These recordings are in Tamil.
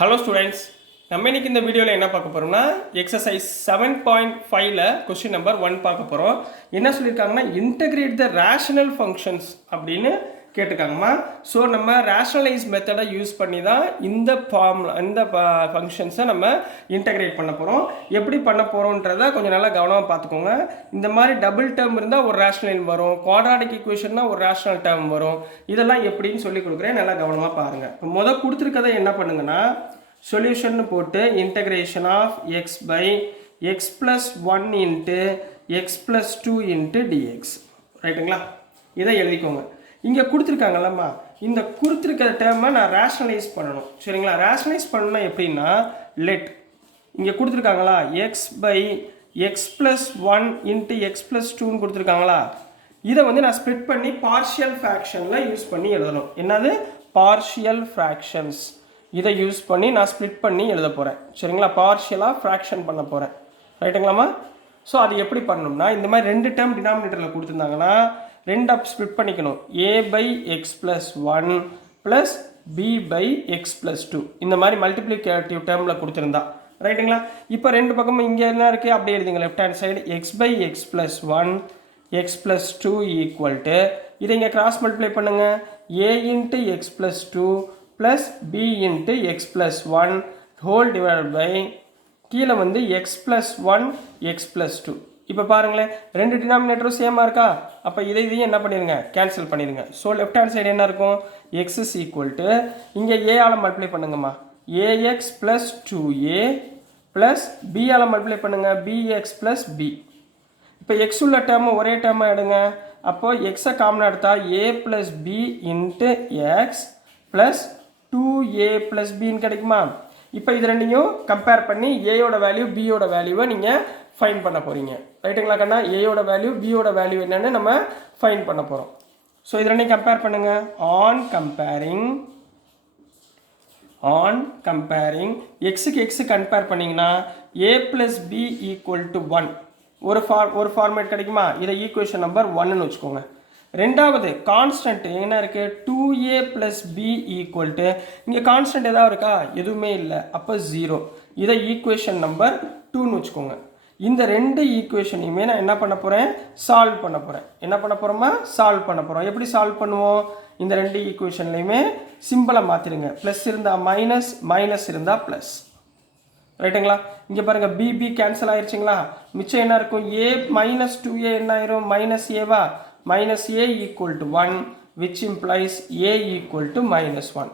ஹலோ ஸ்டூடெண்ட்ஸ், நம்ம இன்னைக்கு இந்த வீடியோவில் என்ன பார்க்க போகிறோம்னா எக்ஸசைஸ் 7.5ல கொஸ்டின் நம்பர் 1 பார்க்க போகிறோம். என்ன சொல்லியிருக்காங்கன்னா இன்டகிரேட் த ரேஷனல் ஃபங்க்ஷன்ஸ் அப்படின்னு கேட்டிருக்காங்கம்மா. ஸோ நம்ம ரேஷனலைஸ் மெத்தடை யூஸ் பண்ணி தான் இந்த ஃபங்க்ஷன்ஸை நம்ம இன்டகிரேட் பண்ண போகிறோம். எப்படி பண்ண போகிறோன்றதை கொஞ்சம் நல்லா கவனமாக பார்த்துக்கோங்க. இந்த மாதிரி டபுள் டேர்ம் இருந்தால் ஒரு ரேஷனல் வரும், குவாட்ராட்டிக் ஈக்குவேஷன்னா ஒரு ரேஷனல் டேர்ம் வரும். இதெல்லாம் எப்படின்னு சொல்லி கொடுக்குறேன், நல்லா கவனமாக பாருங்கள். இப்போ முதல் கொடுத்துருக்கதை என்ன பண்ணுங்கன்னா சொல்யூஷன் போட்டு integration of x by x plus 1 into x plus 2 into dx. ரைட்டுங்களா? இதை எழுதிக்கோங்க. இங்கே கொடுத்துருக்காங்கல்லம்மா, இந்த கொடுத்துருக்கிற டேர்மை நான் ரேஷனலைஸ் பண்ணணும். சரிங்களா? ரேஷனலைஸ் பண்ணணும் எப்படின்னா லெட் இங்கே கொடுத்துருக்காங்களா x by x plus 1 into x plus 2ன்னு கொடுத்துருக்காங்களா, இதை வந்து நான் ஸ்ப்ளிட் பண்ணி பார்ஷியல் ஃப்ராக்ஷனில் யூஸ் பண்ணி எழுதணும். என்னது? Partial fractions. இதை யூஸ் பண்ணி நான் ஸ்ப்ளிட் பண்ணி எழுத போகிறேன். சரிங்களா? பார்ஷியலாக ஃப்ராக்ஷன் பண்ண போகிறேன். ரைட்டுங்களாம்மா? ஸோ அது எப்படி பண்ணணும்னா இந்த மாதிரி ரெண்டு டேர்ம் டினாமினேட்டரில் கொடுத்துருந்தாங்கன்னா ரெண்டாக ஸ்ப்ளிட் பண்ணிக்கணும். A by x plus 1 plus B by x plus 2 இந்த மாதிரி மல்டிப்ளிகேட்டிவ் டேர்மில் கொடுத்துருந்தா. ரைட்டுங்களா? இப்போ ரெண்டு பக்கமும் இங்கே என்ன இருக்குது அப்படியே எழுதிங்க. Left hand side x by x plus 1 x plus 2 equal to இதை இங்கே கிராஸ் மல்டிப்ளை பண்ணுங்கள். A into x plus 2 plus B into x plus 1 whole divide by கீழே வந்து எக்ஸ் ப்ளஸ் 1 எக்ஸ் ப்ளஸ் 2. இப்போ பாருங்களேன், ரெண்டு டினாமினேட்டரும் சேமாக இருக்கா? அப்போ இதையும் என்ன பண்ணிடுங்க, கேன்சல் பண்ணிடுங்க. ஸோ லெஃப்ட் ஹேண்ட் சைடு என்ன இருக்கும், எக்ஸ் இஸ் ஈக்குவல் டு இங்கே ஏஆல் மல்டிப்ளை பண்ணுங்கம்மா, ஏஎக்ஸ் ப்ளஸ் 2a ப்ளஸ் பிஆல் மல்டிப்ளை பண்ணுங்கள், பிஎக்ஸ் ப்ளஸ் பி. இப்போ எக்ஸ் உள்ள டேர்மை ஒரே டேர்மாக எடுங்க. அப்போ எக்ஸை காமனாக எடுத்தால் A plus B into x plus 2a plus பின்னு கிடைக்குமா? இப்போ இது ரெண்டையும் கம்பேர் பண்ணி ஏயோட வேல்யூ பியோட வேல்யூவை நீங்கள் ஃபைன் பண்ண போகிறீங்க. ரைட்டுங்களா கண்ணா? ஏயோட வேல்யூ பியோட வேல்யூ என்னென்னு நம்ம ஃபைன் பண்ண போகிறோம். ஸோ இது ரெண்டையும் கம்பேர் பண்ணுங்கள். ஆன் கம்பேரிங் எக்ஸுக்கு எக்ஸு கம்பேர் பண்ணிங்கன்னா ஏ ப்ளஸ் பி ஈக்குவல் டு 1 ஒரு ஃபார்மேட் கிடைக்குமா? இதை ஈக்குவேஷன் நம்பர் 1ன்னு வச்சுக்கோங்க. ரெண்டாவது கான்ஸ்டன்ட் என்ன இருக்குது, 2a plus B equal to இங்கே கான்ஸ்டன்ட் எதாவது இருக்கா? எதுவுமே இல்லை. அப்போ 0. இதை ஈக்குவேஷன் நம்பர் 2ன்னு வச்சுக்கோங்க. இந்த ரெண்டு ஈக்குவேஷனையுமே நான் என்ன பண்ண போகிறேன், சால்வ் பண்ண போகிறேன். என்ன பண்ண போகிறோமா? சால்வ் பண்ண போகிறோம். எப்படி சால்வ் பண்ணுவோம்? இந்த ரெண்டு ஈக்குவேஷன்லையுமே சிம்பிளை மாற்றிடுங்க. ப்ளஸ் இருந்தால் மைனஸ், மைனஸ் இருந்தால் ப்ளஸ். ரைட்டுங்களா? இங்கே பாருங்கள், பிபி கேன்சல் ஆயிடுச்சுங்களா? மிச்சம் என்ன இருக்கும், ஏ மைனஸ் 2a என்ன ஆயிரும், மைனஸ் ஏவா, minus A equal to 1 which implies A equal to minus 1.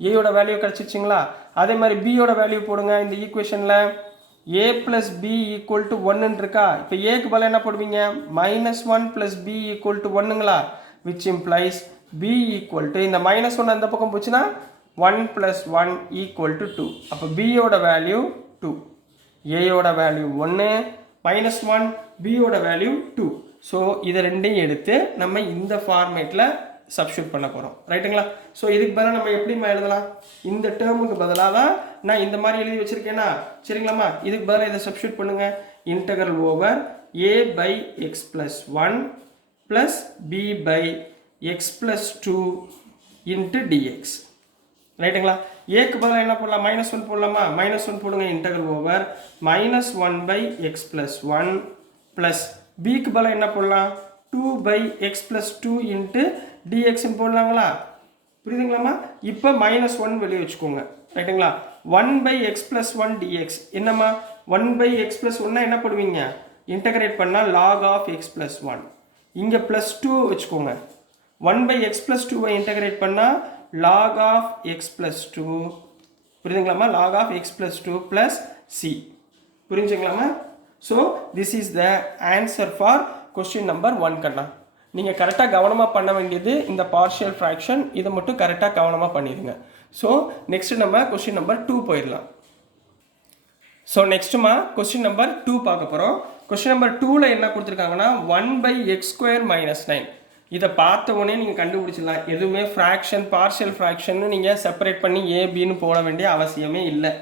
ஏயோட வேல்யூ கிடச்சிச்சிங்களா? அதே மாதிரி பியோட வேல்யூ போடுங்க. இந்த ஈக்குவேஷனில் A plus B equal to 1 இருக்கா? இப்போ ஏக்கு பதில் என்ன போடுவீங்க, minus 1 plus B equal to 1ங்களா, which implies B equal to இந்த மைனஸ் 1 அந்த பக்கம் போச்சுன்னா 1 ப்ளஸ் 1 ஈக்குவல் டு 2. அப்போ பியோட வேல்யூ 2, ஏயோட வேல்யூ 1, மைனஸ் 1, பியோட வேல்யூ 2. ஸோ இதை ரெண்டையும் எடுத்து நம்ம இந்த ஃபார்மேட்டில் சப்ஸ்டியூட் பண்ண போகிறோம். ரைட்டுங்களா? ஸோ இதுக்கு பதிலாக நம்ம எப்படிமா எழுதலாம், இந்த டேர்முக்கு பதிலாக தான் நான் இந்த மாதிரி எழுதி வச்சுருக்கேன்னா. சரிங்களாம்மா? இதுக்கு பதிலாக இதை சப்ஸ்டியூட் பண்ணுங்கள். Integral over a by x plus 1 plus B by x plus 2 into dx. ரைட்டுங்களா? ஏக்கு பதிலாக என்ன போடலாம், மைனஸ் 1 போடலாமா? மைனஸ் 1 போடுங்க. Integral over minus 1 by x plus 1 plus பிக்கு பதிலாக என்ன போடலாம், 2 பை எக்ஸ் ப்ளஸ் 2 இன்ட்டு டிஎக்ஸ்ன்னு போடலாங்களா? புரியுதுங்களாம்மா? இப்போ மைனஸ் 1 வெளியே வச்சுக்கோங்க. ரைட்டுங்களா? 1 பை எக்ஸ் ப்ளஸ் 1 டிஎக்ஸ் என்னம்மா, 1 பை எக்ஸ் ப்ளஸ் 1 என்ன பண்ணுவீங்க, இன்டகிரேட் பண்ணால் லாக் ஆஃப் எக்ஸ் ப்ளஸ் 1. இங்கே ப்ளஸ் 2 வச்சுக்கோங்க. 1 பை எக்ஸ் ப்ளஸ் 2வை இன்டகிரேட் பண்ணால் லாக் ஆஃப் எக்ஸ் ப்ளஸ் 2. புரியுதுங்களாம்மா? Log of x plus 2 plus C. புரிஞ்சுங்களாம்மா? So this is the answer for question number 1 கண்ணா. நீங்கள் கரெக்டாக கவனமாக பண்ண வேண்டியது இந்த பார்ஷியல் ஃப்ராக்ஷன், இதை மட்டும் கரெக்டாக கவனமாக பண்ணிடுங்க. ஸோ நெக்ஸ்ட் நம்ம கொஸ்டின் நம்பர் 2 போயிடலாம். ஸோ நெக்ஸ்ட்டுமா கொஸ்டின் நம்பர் 2 பார்க்க போகிறோம். கொஸ்டின் நம்பர் 2ல் என்ன கொடுத்துருக்காங்கன்னா 1 பை எக்ஸ் ஸ்கொயர் மைனஸ் 9. இதை பார்த்த உடனே நீங்கள் கண்டுபிடிச்சிடலாம். எதுவுமே ஃப்ராக்ஷன் பார்ஷியல் ஃப்ராக்ஷன் நீங்கள் செப்பரேட் பண்ணி ஏபின்னு போட வேண்டிய அவசியமே இல்லை.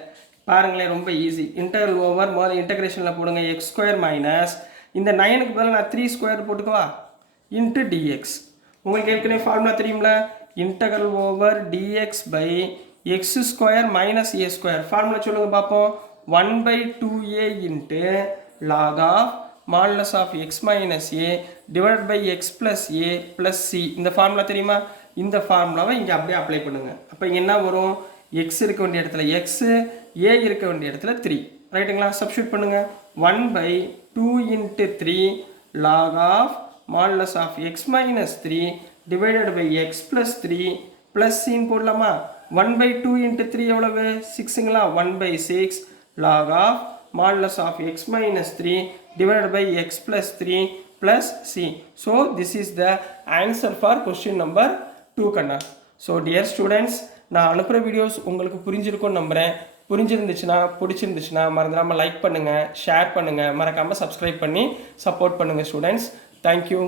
பாருங்களேன், ரொம்ப ஈஸி. இன்டகரல் ஓவர் முதல்ல இன்டகிரேஷனில் போடுங்க. எக்ஸ் ஸ்கொயர் மைனஸ் இந்த 9க்கு பதில் நான் 3 ஸ்கொயர் போட்டுக்குவா இன்ட்டு டிஎக்ஸ். உங்களுக்கு ஏற்கனவே ஃபார்முலா தெரியும்ல, integral over dx by x square minus a square formula சொல்லுங்கள் பார்ப்போம். 1/2a into log of modulus of x minus a divide by x plus a plus c. இந்த ஃபார்முலா தெரியுமா? இந்த ஃபார்முலாவை இங்கே அப்படியே அப்ளை பண்ணுங்கள். அப்போ இங்கே என்ன வரும்? எக்ஸ் இருக்க வேண்டிய இடத்துல எக்ஸு, ஏ இருக்க வேண்டிய இடத்துல 3. ரைட்டுங்களா? சப்ஸ்டியூட் பண்ணுங்கள். 1/2 into 3 log of modulus of x minus 3 divided by x plus 3 plus சின்னு போடலாமா? 1/2 இன்ட்டு 3 எவ்வளவு? 6ங்களா? 1/6 log of modulus of x minus 3 divided by x plus 3 plus c. So this is the answer for question number 2 Kanna. So dear students, நான் அனுப்புகிற வீடியோஸ் உங்களுக்கு புரிஞ்சிருக்கும்னு நம்புகிறேன். புரிஞ்சிருந்துச்சுன்னா பிடிச்சிருந்துச்சுன்னா மறந்துடாமல் லைக் பண்ணுங்கள், ஷேர் பண்ணுங்கள், மறக்காமல் சப்ஸ்கிரைப் பண்ணி சப்போர்ட் பண்ணுங்கள் ஸ்டூடெண்ட்ஸ். தேங்க்யூ.